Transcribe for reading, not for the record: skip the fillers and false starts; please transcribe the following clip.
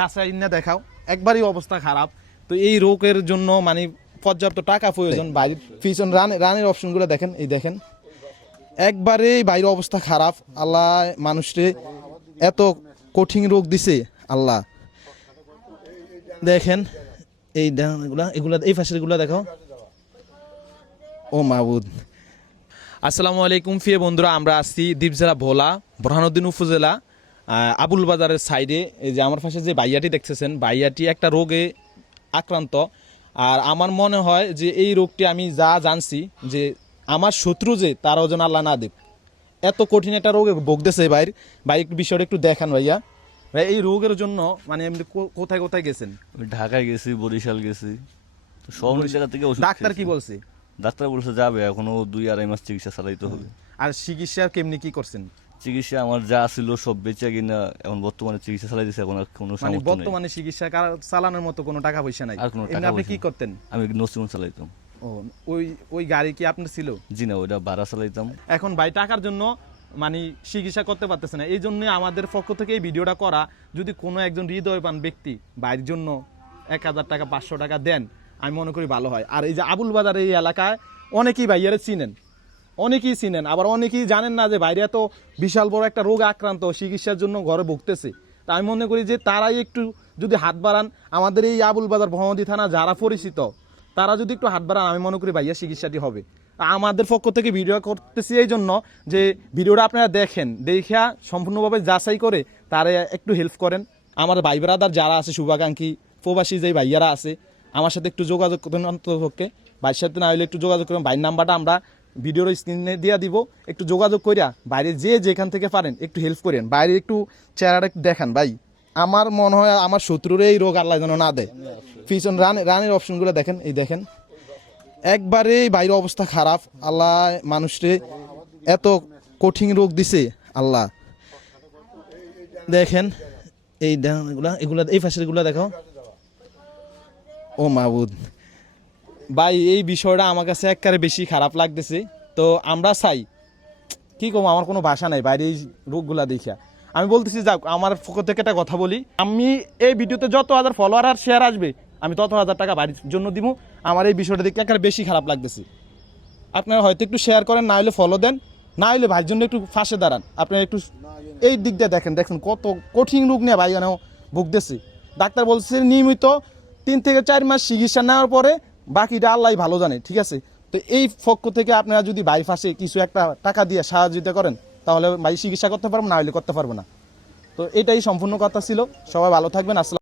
কাছে না দেখাও, একবারই অবস্থা খারাপ। তো এই রোগের জন্য মানে পর্যাপ্ত টাকা প্রয়োজন। বাইরের পিছন রানের অপশনগুলো দেখেন, এই দেখেন একবারেই বাইরের অবস্থা খারাপ। আল্লাহ মানুষরে এত কঠিন রোগ দিছে আল্লাহ। দেখেন এই এগুলা এই পাশের গুলা দেখো। ও মাবুদ। আসসালামু আলাইকুম প্রিয় বন্ধুরা, আমরা আছি দ্বীপ জেলা ভোলা বুরহানুদ্দিন উপজেলা আবুল বাজারের সাইডে। এই যে আমার পাশে যে ভাইয়াটি দেখতেছেন, ভাইয়াটি একটা রোগে আক্রান্ত। আর আমার মনে হয় যে এই রোগটি আমি যা জানছি যে আমার শত্রু যে তারাও যেন আল্লাহ না দেব, এত কঠিন একটা রোগে ভুগতেছে। ভাই একটু বিষয়টা একটু দেখান ভাইয়া। ভাই এই রোগের জন্য মানে এমনি কোথায় কোথায় গেছেন? ঢাকায় গেছি, বরিশাল গেছি, তো সব জায়গা থেকে ওষুধ ডাক্তার কি খেয়েছি। বলছে? ডাক্তার বলছে যাবে, এখনো 2-2.5 মাস চিকিৎসা চালাইতে হবে। আর চিকিৎসা কেমনি কি করছেন? চিকিৎসা আমার যা ছিল সব বেঁচে কিনা এখন বর্তমানে চিকিৎসা চালাইতেছে, এখন আর কোনো মানে সামর্থ্য নেই। বর্তমানে চিকিৎসা চালানোর মতো কোনো টাকা পয়সা নাই। আর কোনো এমনি টাকা আপনি পয়সা কি নেই। করতেন? আমি নসিমন চালাইতাম। ও ওই ওই গাড়ি কি আপনার ছিল? জি না, ওইটা ভাড়া চালাইতাম। এখন ভাই টাকার জন্য মানে চিকিৎসা করতে পারতেছে না। এই জন্য আমাদের পক্ষ থেকে এই ভিডিওটা করা। যদি কোনো একজন হৃদয়বান ব্যক্তি ভাইয়ের জন্য 1000 টাকা 500 টাকা দেন, আমি মনে করি ভালো হয়। আর এই যে আবুল বাজার এই এলাকায় অনেকেই ভাইয়ারে চিনেন, অনেকেই চিনেন, আবার অনেকেই জানেন না যে বাইরে এত বিশাল বড় একটা রোগ আক্রান্ত, চিকিৎসার জন্য ঘরে ভুগতেছে। তা আমি মনে করি যে তারাই একটু যদি হাত বাড়ান, আমাদের এই আবুল বাজার ভ্রমণী থানা যারা পরিচিত তারা যদি একটু হাত বাড়ান, আমি মনে করি ভাইয়া চিকিৎসাটি হবে। আমাদের পক্ষ থেকে ভিডিও করতেছি এই জন্য যে ভিডিওটা আপনারা দেখেন, দেখা সম্পূর্ণভাবে যাচাই করে তারা একটু হেল্প করেন। আমার ভাই ব্রাদার যারা আছে, শুভাকাঙ্ক্ষী প্রবাসী যে ভাইয়ারা আছে, আমার সাথে একটু যোগাযোগ করবেন। অন্ততপক্ষে ভাইয়ের সাথে না হলে একটু যোগাযোগ করবেন। ভাইয়ের নাম্বারটা আমরা ভিডিওর স্ক্রিনে দিয়ে দিব, একটু যোগাযোগ করিয়া বাইরে যেখান থেকে পারেন একটু হেল্প করেন। বাইরে একটু চেহারাটা একটু দেখান ভাই। আমার মনে হয় আমার শত্রুর এই রোগ আল্লাহ যেন না দেয়। পিছন রানের অপশনগুলো দেখেন, এই দেখেন একবারেই বাইরের অবস্থা খারাপ। আল্লাহ মানুষরে এত কঠিন রোগ দিছে আল্লাহ। দেখেন এই এগুলা এই পাশের গুলা দেখো। ও মাবুদ। ভাই এই বিষয়টা আমার কাছে একবারে বেশি খারাপ লাগতেছে। তো আমরা চাই কি কম, আমার কোনো ভাষা নাই বাইরে এই রোগগুলা দেখিয়া। আমি বলতেছি যাক, আমার পক্ষ থেকে একটা কথা বলি, আমি এই ভিডিওতে যত হাজার ফলোয়ার আর শেয়ার আসবে আমি তত 1000 টাকা বাড়ির জন্য দিব। আমার এই বিষয়টা দেখতে একবারে বেশি খারাপ লাগতেছে। আপনারা হয়তো একটু শেয়ার করেন, না হলে ফলো দেন, না হলে ভাইয়ের জন্য একটু পাশে দাঁড়ান। আপনারা একটু এই দিক দিয়ে দেখেন কত কঠিন রোগ নিয়ে ভাই যেন ভুগতেছে। ডাক্তার বলছে নিয়মিত 3 থেকে 4 মাস চিকিৎসা নেওয়ার পরে বাকিটা আল্লাহ ভালো জানে, ঠিক আছে? তো এই পক্ষ থেকে আপনারা যদি ভাই পাশে কিছু একটা টাকা দিয়ে সাহায্য করেন, তাহলে ভাই চিকিৎসা করতে পারবো, না হলে করতে পারবো না। তো এটাই সম্পূর্ণ কথা ছিল। সবাই ভালো থাকবেন। আসসালাম।